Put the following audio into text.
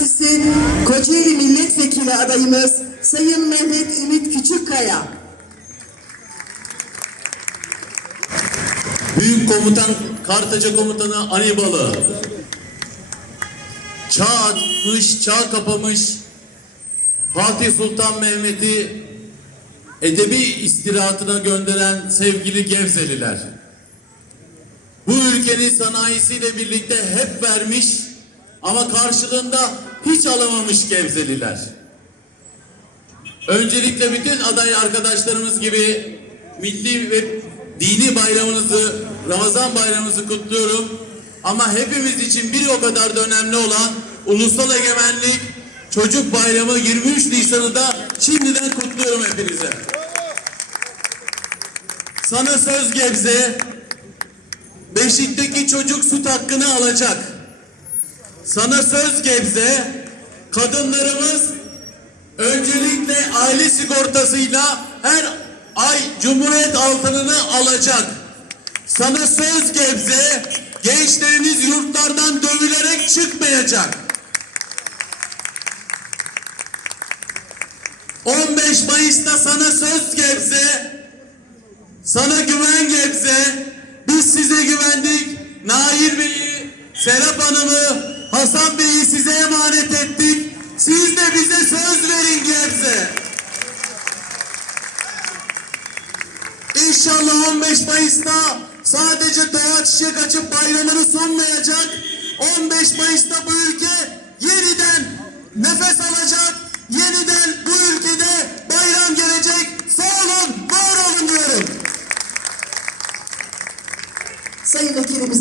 Partisi Kocaeli Milletvekili adayımız Sayın Mehmet Ümit Küçükkaya. Büyük komutan Kartaca komutanı Anibalı. Çağ atmış, çağ kapamış Fatih Sultan Mehmet'i edebi istirahatına gönderen sevgili Gevzeliler. Bu ülkenin sanayisiyle birlikte hep vermiş ama karşılığında hiç alamamış Gevzeliler. Öncelikle bütün aday arkadaşlarımız gibi milli ve dini bayramınızı, Ramazan bayramınızı kutluyorum. Ama hepimiz için bir o kadar da önemli olan Ulusal Egemenlik Çocuk Bayramı 23 Nisan'ı da şimdiden kutluyorum hepinize. Sana söz Gebze, Beşik'teki çocuk süt hakkını alacak. Sana söz Gebze, kadınlarımız öncelikle aile sigortasıyla her ay Cumhuriyet altınını alacak. Sana söz Gebze, gençleriniz yurtlardan dövülerek çıkmayacak. 15 Mayıs'ta sana söz Gebze, sana güven Gebze, biz size güvendik. Nail Bey'i, Serap Hanım'ı, Hasan Bey'i size emanet ettik. Siz de bize söz verin Gebze. İnşallah 15 Mayıs'ta sadece doğa çiçek açıp bayramını sunmayacak. 15 Mayıs'ta bu ülke yeniden nefes alacak. Yeniden bu ülkede bayram gelecek. Sağ olun, var olun diyorum. Sayın Vekilimiz